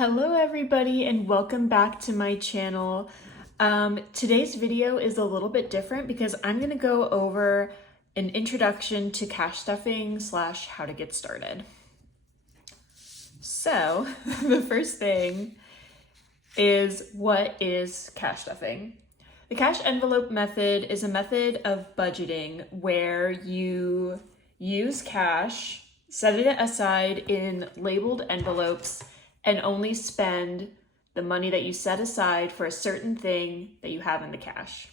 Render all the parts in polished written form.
Hello everybody and welcome back to my channel. Today's video is a little bit different because I'm going to go over an introduction to cash stuffing / how to get started. So the first thing is, what is cash stuffing? The cash envelope method is a method of budgeting where you use cash, set it aside in labeled envelopes, and only spend the money that you set aside for a certain thing that you have in the cash.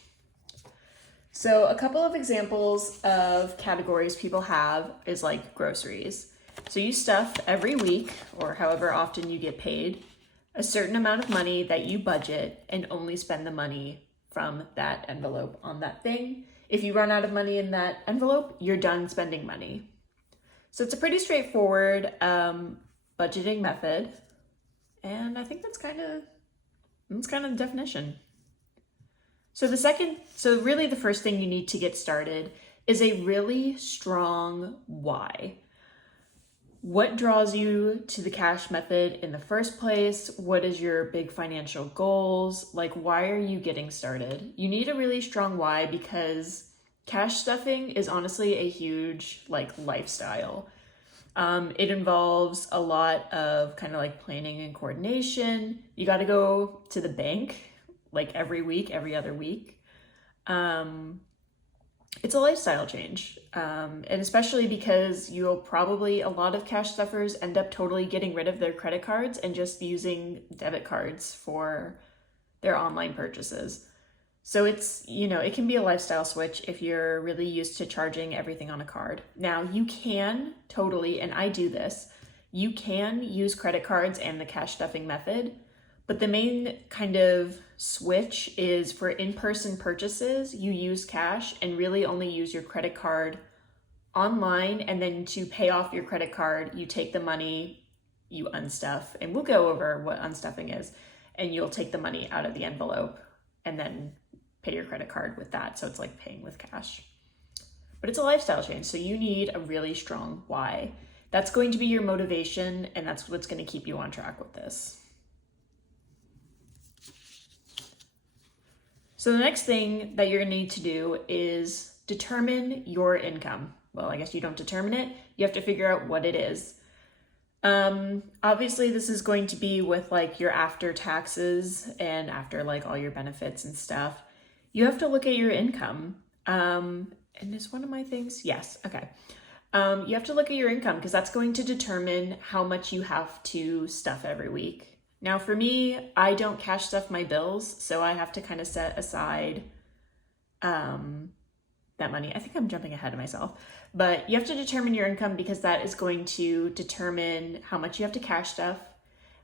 So a couple of examples of categories people have is like groceries. So you stuff every week, or however often you get paid, a certain amount of money that you budget and only spend the money from that envelope on that thing. If you run out of money in that envelope, you're done spending money. So it's a pretty straightforward budgeting method. And I think that's kind of the definition. So really the first thing you need to get started is a really strong why. What draws you to the cash method in the first place? What is your big financial goals? Like, why are you getting started? You need a really strong why, because cash stuffing is honestly a huge lifestyle. It involves a lot of kind of like planning and coordination. You got to go to the bank like every week, every other week. It's a lifestyle change. And especially because a lot of cash stuffers end up totally getting rid of their credit cards and just using debit cards for their online purchases. So it can be a lifestyle switch if you're really used to charging everything on a card. Now you can totally, and I do this, you can use credit cards and the cash stuffing method, but the main kind of switch is for in-person purchases, you use cash and really only use your credit card online, and then to pay off your credit card, you take the money, you unstuff, and we'll go over what unstuffing is, and you'll take the money out of the envelope and then pay your credit card with that. So it's like paying with cash. But it's a lifestyle change, so you need a really strong why. That's going to be your motivation, and that's what's going to keep you on track with this. So the next thing that you're going to need to do is determine your income. Well, I guess you don't determine it. You have to figure out what it is. Obviously this is going to be with like your after taxes and after like all your benefits and stuff. You have to look at your income. And is one of my things? Yes. Okay. You have to look at your income because that's going to determine how much you have to stuff every week. Now for me, I don't cash stuff my bills, so I have to kind of set aside, that money. I think I'm jumping ahead of myself, but you have to determine your income because that is going to determine how much you have to cash stuff.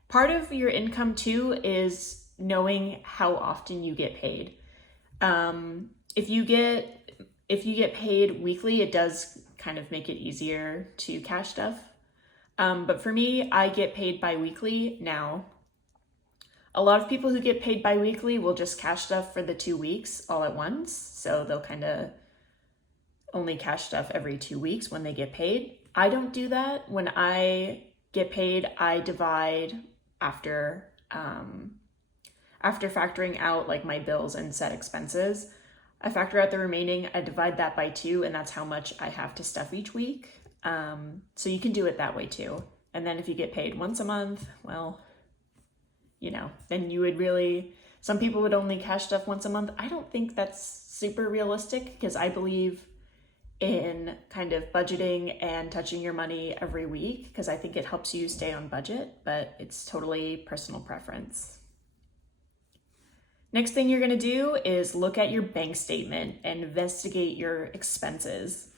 Part of your income too is knowing how often you get paid. If you get paid weekly, it does kind of make it easier to cash stuff. But for me, I get paid bi-weekly now. A lot of people who get paid bi-weekly will just cash stuff for the 2 weeks all at once. So they'll kind of only cash stuff every 2 weeks when they get paid. I don't do that. When I get paid, I divide after factoring out like my bills and set expenses. I factor out the remaining, I divide that by 2, and that's how much I have to stuff each week. So you can do it that way too. And then if you get paid once a month, well, then you would some people would only cash stuff once a month. I don't think that's super realistic because I believe in kind of budgeting and touching your money every week because I think it helps you stay on budget, but it's totally personal preference. Next thing you're going to do is look at your bank statement and investigate your expenses.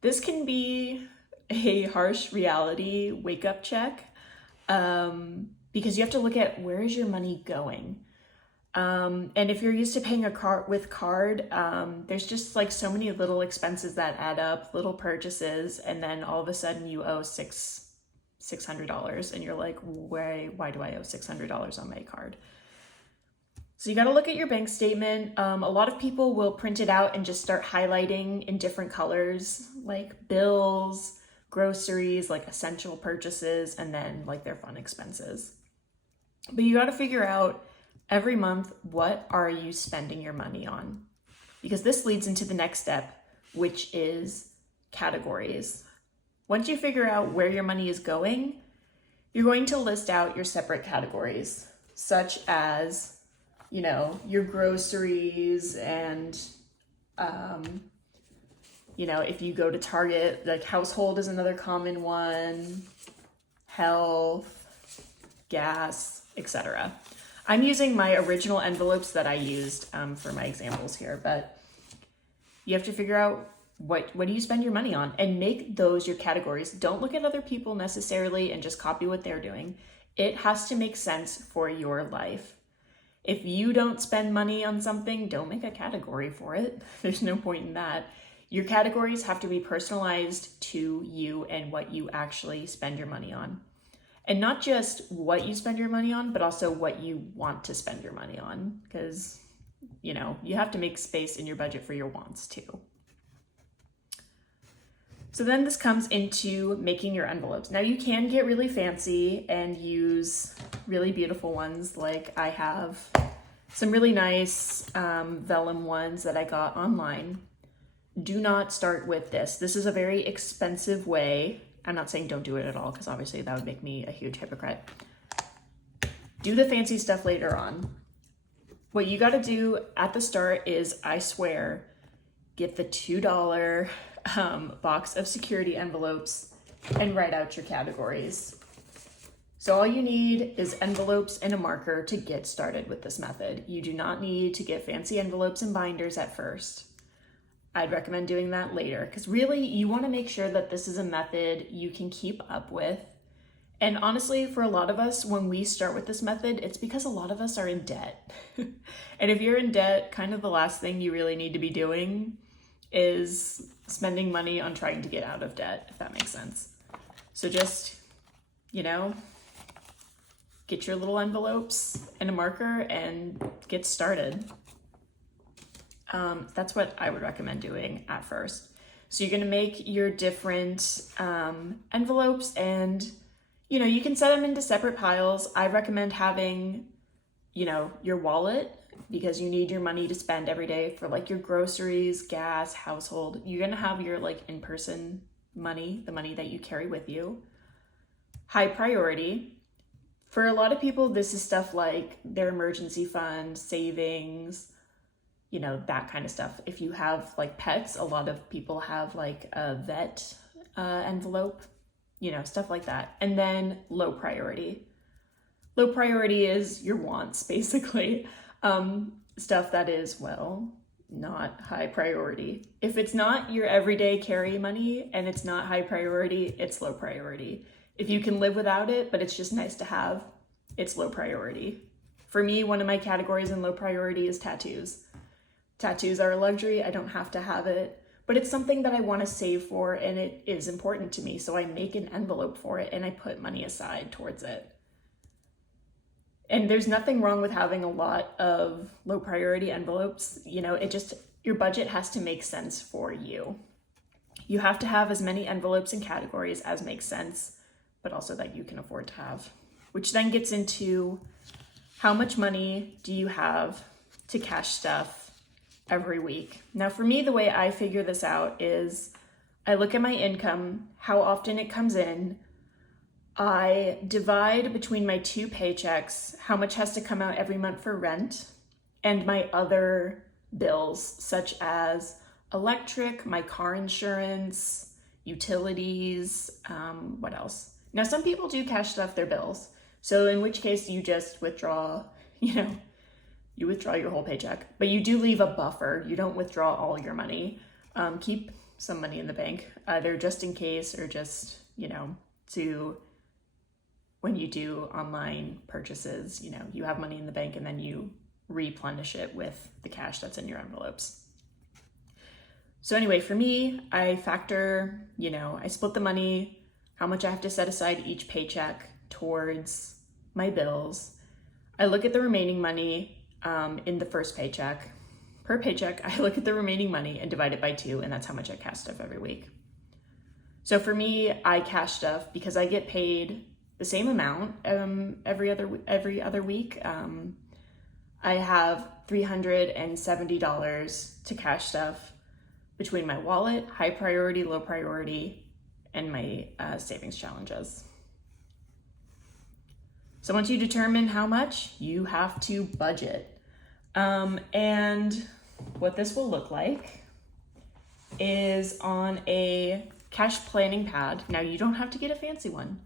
This can be a harsh reality wake-up check because you have to look at where is your money going. And if you're used to paying with card, there's just like so many little expenses that add up, little purchases, and then all of a sudden you owe $600 and you're like, why do I owe $600 on my card? So you got to look at your bank statement. A lot of people will print it out and just start highlighting in different colors, like bills, groceries, like essential purchases, and then like their fun expenses. But you got to figure out every month, what are you spending your money on? Because this leads into the next step, which is categories. Once you figure out where your money is going, you're going to list out your separate categories, such as, your groceries and, if you go to Target, like household is another common one, health, gas, etc. I'm using my original envelopes that I used for my examples here, but you have to figure out what do you spend your money on and make those your categories. Don't look at other people necessarily and just copy what they're doing. It has to make sense for your life. If you don't spend money on something, don't make a category for it. There's no point in that. Your categories have to be personalized to you and what you actually spend your money on. And not just what you spend your money on, but also what you want to spend your money on. Because, you have to make space in your budget for your wants too. So then this comes into making your envelopes. Now you can get really fancy and use really beautiful ones. Like I have some really nice vellum ones that I got online. Do not start with this. This is a very expensive way. I'm not saying don't do it at all, because obviously that would make me a huge hypocrite. Do the fancy stuff later on. What you got to do at the start is, I swear, get the $2 box of security envelopes and write out your categories. So all you need is envelopes and a marker to get started with this method. You do not need to get fancy envelopes and binders at first. I'd recommend doing that later, because really you want to make sure that this is a method you can keep up with. And honestly, for a lot of us, when we start with this method, it's because a lot of us are in debt. And if you're in debt, kind of the last thing you really need to be doing is spending money on trying to get out of debt, if that makes sense. So just, get your little envelopes and a marker and get started. That's what I would recommend doing at first. So you're going to make your different envelopes, and you can set them into separate piles. I recommend having your wallet, because you need your money to spend every day for like your groceries, gas, household. You're going to have your like in-person money, the money that you carry with you. High priority. For a lot of people, this is stuff like their emergency fund, savings, that kind of stuff. If you have like pets, a lot of people have like a vet envelope, stuff like that. And then low priority. Low priority is your wants, basically. Stuff that is, not high priority. If it's not your everyday carry money and it's not high priority, it's low priority. If you can live without it, but it's just nice to have, it's low priority. For me, one of my categories in low priority is tattoos. Tattoos are a luxury. I don't have to have it, but it's something that I want to save for, and it is important to me. So I make an envelope for it and I put money aside towards it. And there's nothing wrong with having a lot of low priority envelopes. Your budget has to make sense for you. You have to have as many envelopes and categories as makes sense, but also that you can afford to have, which then gets into how much money do you have to cash stuff every week. Now, for me, the way I figure this out is I look at my income, how often it comes in. I divide between my 2 paychecks how much has to come out every month for rent and my other bills, such as electric, my car insurance, utilities, what else? Now, some people do cash stuff their bills. So in which case you just withdraw, you withdraw your whole paycheck, but you do leave a buffer. You don't withdraw all your money. Keep some money in the bank, either just in case or just, to when you do online purchases, you have money in the bank and then you replenish it with the cash that's in your envelopes. So anyway, for me, I factor, I split the money, how much I have to set aside each paycheck towards my bills. I look at the remaining money in the first paycheck. Per paycheck, I look at the remaining money and divide it by 2, and that's how much I cash stuff every week. So for me, I cash stuff because I get paid the same amount every other week. I have $370 to cash stuff between my wallet, high priority, low priority, and my savings challenges. So once you determine how much, you have to budget. And what this will look like is on a cash planning pad. Now, you don't have to get a fancy one.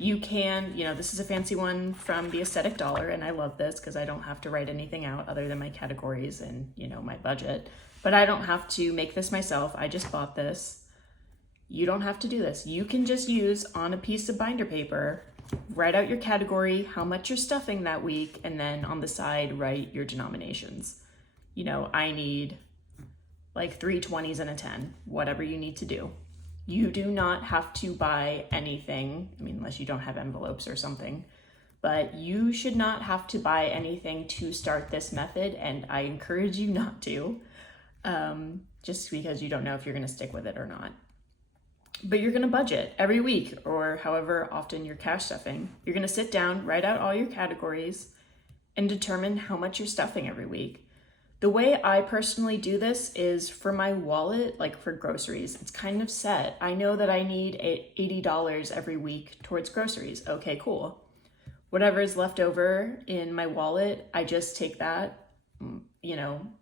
You can, this is a fancy one from the Aesthetic Dollar, and I love this because I don't have to write anything out other than my categories and, my budget. But I don't have to make this myself. I just bought this. You don't have to do this. You can just use on a piece of binder paper, write out your category, how much you're stuffing that week, and then on the side, write your denominations. I need like 3 20s and a 10, whatever you need to do. You do not have to buy anything, unless you don't have envelopes or something, but you should not have to buy anything to start this method, and I encourage you not to, just because you don't know if you're gonna stick with it or not. But you're gonna budget every week or however often you're cash stuffing. You're gonna sit down, write out all your categories, and determine how much you're stuffing every week. The way I personally do this is for my wallet, like for groceries, it's kind of set. I know that I need $80 every week towards groceries. Okay, cool. Whatever is left over in my wallet, I just take that,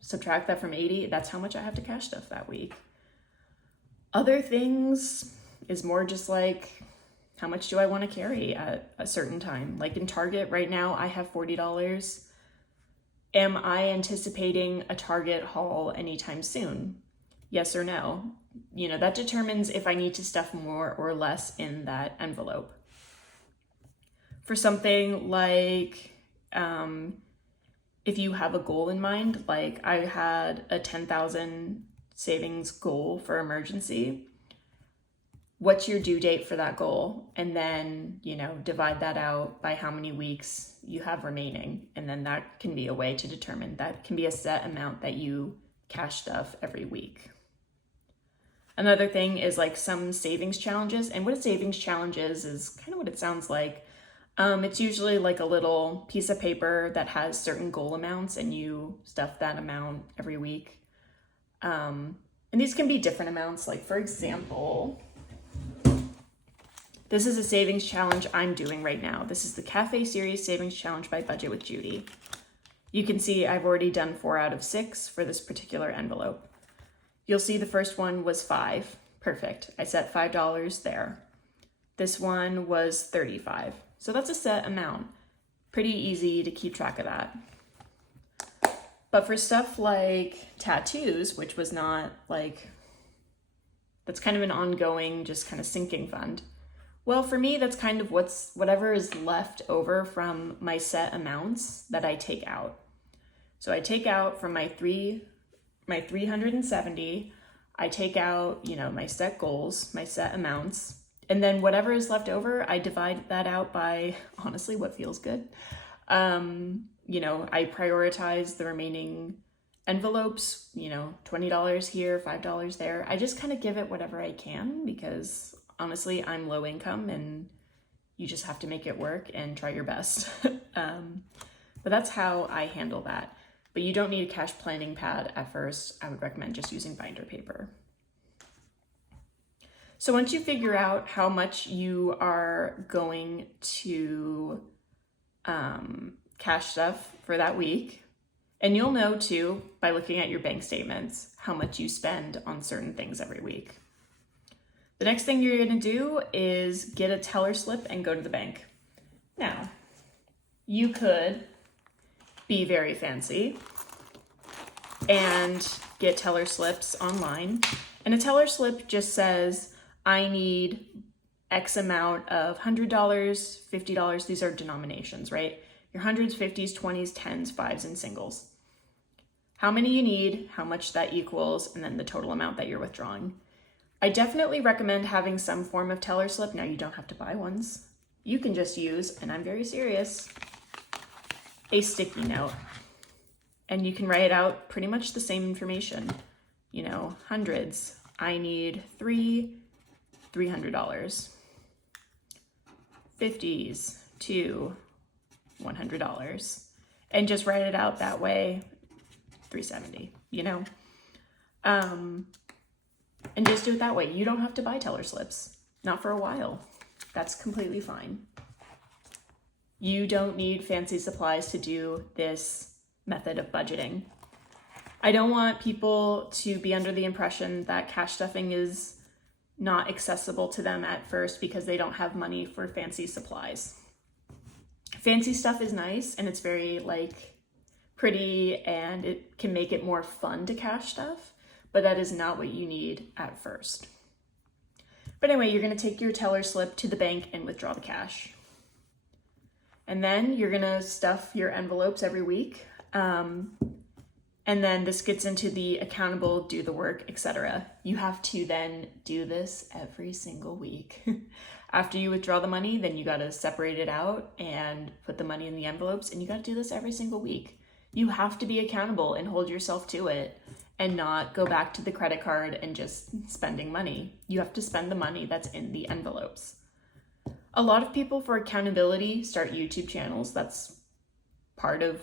subtract that from 80. That's how much I have to cash stuff that week. Other things is more just like, how much do I want to carry at a certain time? Like in Target right now, I have $40. Am I anticipating a Target haul anytime soon? Yes or no? That determines if I need to stuff more or less in that envelope. For something like, if you have a goal in mind, like I had a 10,000 savings goal for emergency, what's your due date for that goal? And then, divide that out by how many weeks you have remaining. And then that can be a way to determine, that can be a set amount that you cash stuff every week. Another thing is like some savings challenges. And what a savings challenge is kind of what it sounds like. It's usually like a little piece of paper that has certain goal amounts and you stuff that amount every week. And these can be different amounts. Like for example, this is a savings challenge I'm doing right now. This is the Cafe Series Savings Challenge by Budget with Judy. You can see I've already done 4 out of 6 for this particular envelope. You'll see the first one was $5. Perfect. I set $5 there. This one was $35. So that's a set amount. Pretty easy to keep track of that. But for stuff like tattoos, which was not like, that's kind of an ongoing, just kind of sinking fund. Well, for me, that's kind of whatever is left over from my set amounts that I take out. So I take out from my 370, I take out, my set goals, my set amounts, and then whatever is left over, I divide that out by, honestly, what feels good. I prioritize the remaining envelopes, $20 here, $5 there. I just kind of give it whatever I can because honestly, I'm low income and you just have to make it work and try your best. But that's how I handle that. But you don't need a cash planning pad at first. I would recommend just using binder paper. So once you figure out how much you are going to cash stuff for that week, and you'll know too by looking at your bank statements how much you spend on certain things every week. The next thing you're going to do is get a teller slip and go to the bank. Now, you could be very fancy and get teller slips online. And a teller slip just says, I need X amount of $100, $50. These are denominations, right? Your hundreds, 50s, 20s, 10s, 5s, and singles. How many you need, how much that equals, and then the total amount that you're withdrawing. I definitely recommend having some form of teller slip. Now, you don't have to buy ones. You can just use, and I'm very serious, a sticky note. And you can write out pretty much the same information. Hundreds. I need $300. 50s to $100 and just write it out that way, $370, you know? And just do it that way. You don't have to buy teller slips, not for a while. That's completely fine. You don't need fancy supplies to do this method of budgeting. I don't want people to be under the impression that cash stuffing is not accessible to them at first because they don't have money for fancy supplies. Fancy stuff is nice and it's very like pretty and it can make it more fun to cash stuff, but that is not what you need at first. But anyway, you're going to take your teller slip to the bank and withdraw the cash. And then you're going to stuff your envelopes every week. And then this gets into the accountable, do the work, etc. You have to then do this every single week. After you withdraw the money, then you got to separate it out and put the money in the envelopes, and you got to do this every single week. You have to be accountable and hold yourself to it and not go back to the credit card and just spending money. You have to spend the money that's in the envelopes. A lot of people for accountability start YouTube channels. That's part of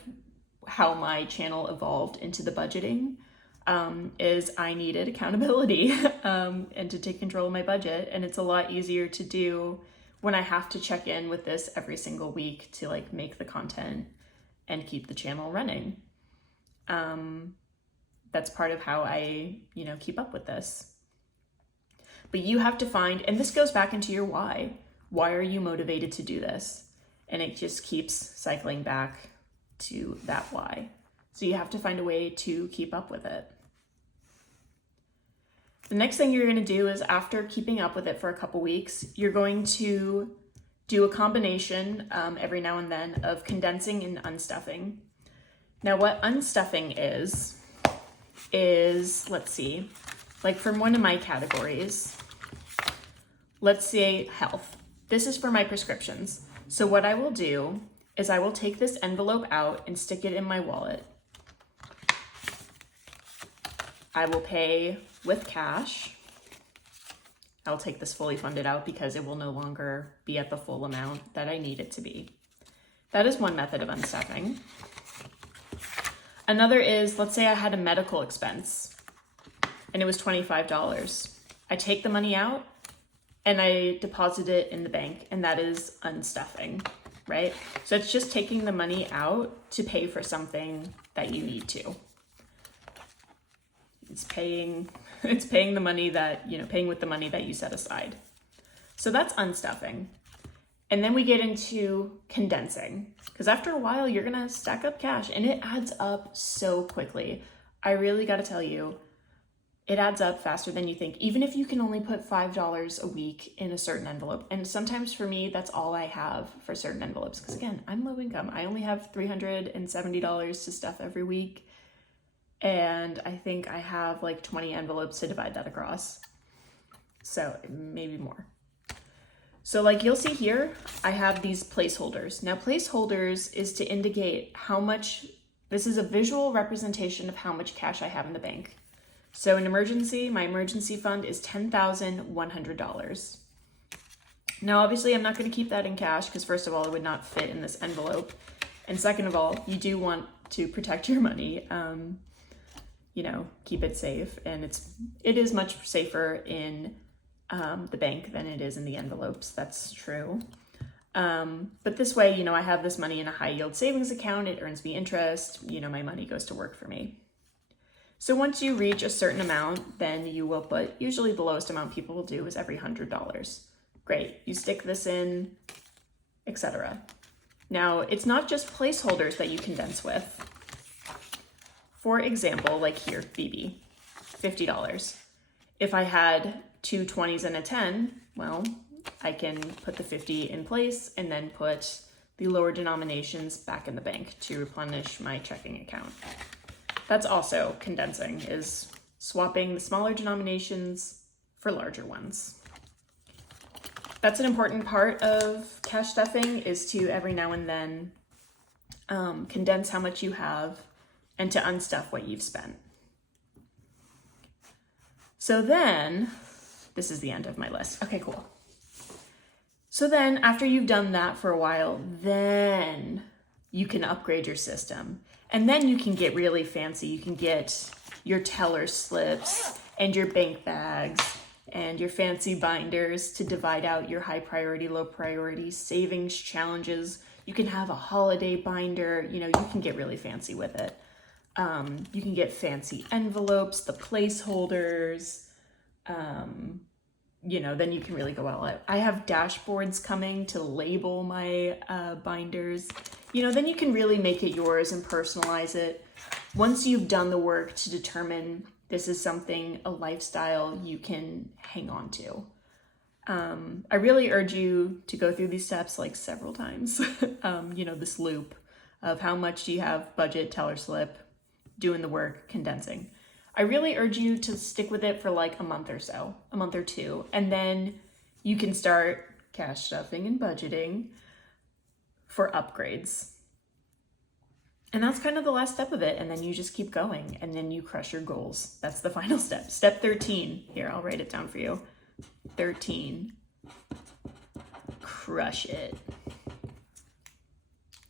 how my channel evolved into the budgeting, is I needed accountability and to take control of my budget. And it's a lot easier to do when I have to check in with this every single week to like make the content and keep the channel running. That's part of how I, keep up with this. But you have to find, and this goes back into your why. Why are you motivated to do this? And it just keeps cycling back to that why. So you have to find a way to keep up with it. The next thing you're going to do is, after keeping up with it for a couple weeks, you're going to do a combination every now and then of condensing and unstuffing. Now what unstuffing is, let's see, like from one of my categories, let's say health. This is for my prescriptions. So what I will do is I will take this envelope out and stick it in my wallet. I will pay with cash. I'll take this fully funded out because it will no longer be at the full amount that I need it to be. That is one method of unstuffing. Another is, let's say I had a medical expense and it was $25. I take the money out and I deposit it in the bank, and that is unstuffing, right? So it's just taking the money out to pay for something that you need to. It's paying the money that, paying with the money that you set aside. So that's unstuffing. And then we get into condensing, because after a while you're gonna stack up cash and it adds up so quickly. I really gotta tell you, it adds up faster than you think, even if you can only put $5 a week in a certain envelope. And sometimes for me, that's all I have for certain envelopes. Because again, I'm low income. I only have $370 to stuff every week. And I think I have like 20 envelopes to divide that across. So maybe more. So like you'll see here, I have these placeholders. Now placeholders is to indicate how much, this is a visual representation of how much cash I have in the bank. So an emergency, my emergency fund is $10,100. Now, obviously I'm not going to keep that in cash because first of all, it would not fit in this envelope. And second of all, you do want to protect your money, keep it safe. And it is much safer in the bank than it is in the envelopes. That's true. But this way, I have this money in a high yield savings account. It earns me interest. My money goes to work for me. So once you reach a certain amount, then you will put, usually the lowest amount people will do is every $100. Great, you stick this in, etc. Now, it's not just placeholders that you condense with. For example, like here, BB, $50. If I had two 20s and a 10, well, I can put the 50 in place and then put the lower denominations back in the bank to replenish my checking account. That's also condensing, is swapping the smaller denominations for larger ones. That's an important part of cash stuffing, is to every now and then condense how much you have and to unstuff what you've spent. So then, this is the end of my list. Okay, cool. So then after you've done that for a while, then you can upgrade your system. And then you can get really fancy. You can get your teller slips and your bank bags and your fancy binders to divide out your high priority, low priority savings challenges. You can have a holiday binder. You can get really fancy with it. You can get fancy envelopes, the placeholders, then you can really go all out. I have dashboards coming to label my binders. Then you can really make it yours and personalize it. Once you've done the work to determine this is something, a lifestyle you can hang on to. I really urge you to go through these steps like several times. This loop of how much do you have, budget, teller slip, doing the work, condensing. I really urge you to stick with it for like a month or so, a month or two, and then you can start cash stuffing and budgeting for upgrades. And that's kind of the last step of it. And then you just keep going and then you crush your goals. That's the final step. Step 13. Here, I'll write it down for you. 13. Crush it.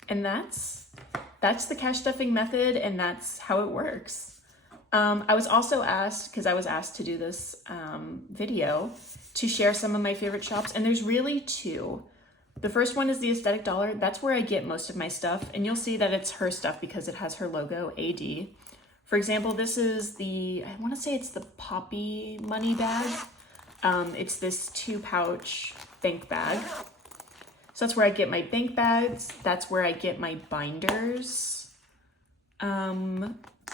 And that's the cash stuffing method, and that's how it works. I was also asked, because I was asked to do this video, to share some of my favorite shops, and there's really two. The first one is the Aesthetic Dollar. That's where I get most of my stuff, and you'll see that it's her stuff because it has her logo, AD. For example, this is I want to say it's the Poppy Money bag. It's this 2-pouch bank bag. So that's where I get my bank bags. That's where I get my binders.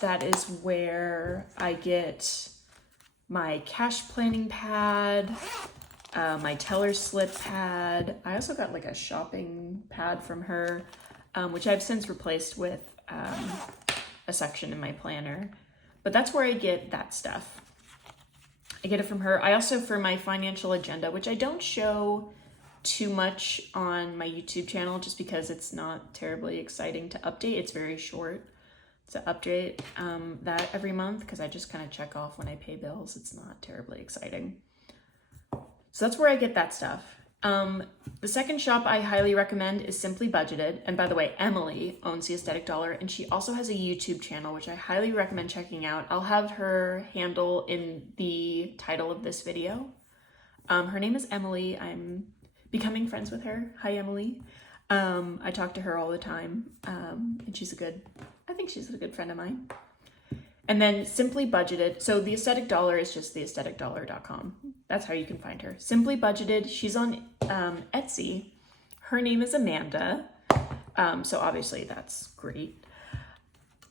That is where I get my cash planning pad, my teller slip pad. I also got like a shopping pad from her, which I've since replaced with a section in my planner. But that's where I get that stuff. I get it from her. I also, for my financial agenda, which I don't show too much on my YouTube channel just because it's not terribly exciting to update. It's very short to update that every month because I just kind of check off when I pay bills. It's not terribly exciting. So that's where I get that stuff. The second shop I highly recommend is Simply Budgeted. And by the way, Emily owns the Aesthetic Dollar, and she also has a YouTube channel, which I highly recommend checking out. I'll have her handle in the title of this video. Her name is Emily. I'm becoming friends with her. Hi, Emily. I talk to her all the time, and I think she's a good friend of mine. And then Simply Budgeted. So the Aesthetic Dollar is just theaestheticdollar.com. That's how you can find her. Simply Budgeted. She's on Etsy. Her name is Amanda. So obviously that's great.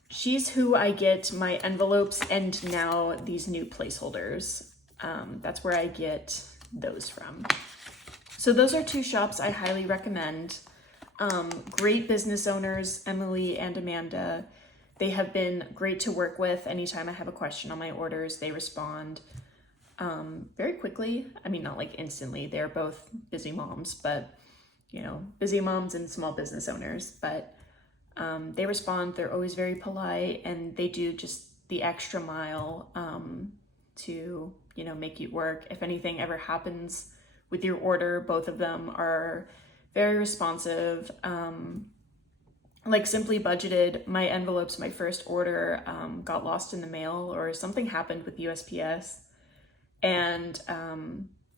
She's who I get my envelopes and now these new placeholders. That's where I get those from. So those are two shops I highly recommend. Great business owners, Emily and Amanda. They have been great to work with. Anytime I have a question on my orders, they respond very quickly. I mean, not like instantly. They're both busy moms, but busy moms and small business owners. But they respond. They're always very polite, and they do just the extra mile to make you work. If anything ever happens with your order, both of them are very responsive. Like Simply Budgeted, my envelopes, my first order got lost in the mail, or something happened with USPS. And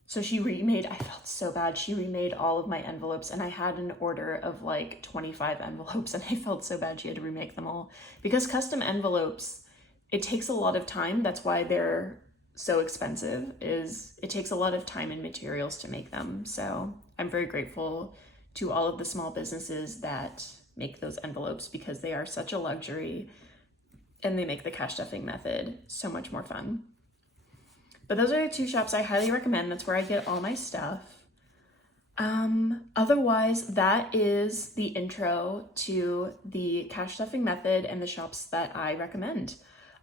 so she remade, I felt so bad. She remade all of my envelopes, and I had an order of like 25 envelopes, and I felt so bad she had to remake them all. Because custom envelopes, it takes a lot of time. That's why they're so expensive, is it takes a lot of time and materials to make them. So I'm very grateful to all of the small businesses that make those envelopes, because they are such a luxury and they make the cash stuffing method so much more fun. But those are the two shops I highly recommend. That's where I get all my stuff. Otherwise, that is the intro to the cash stuffing method and the shops that I recommend.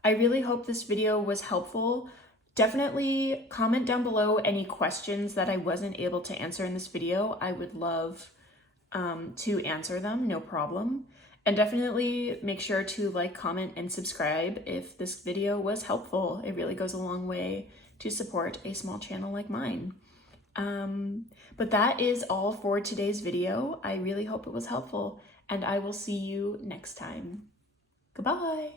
I really hope this video was helpful. Definitely comment down below any questions that I wasn't able to answer in this video. I would love to answer them, no problem. And definitely make sure to like, comment, and subscribe if this video was helpful. It really goes a long way to support a small channel like mine. But that is all for today's video. I really hope it was helpful, and I will see you next time. Goodbye.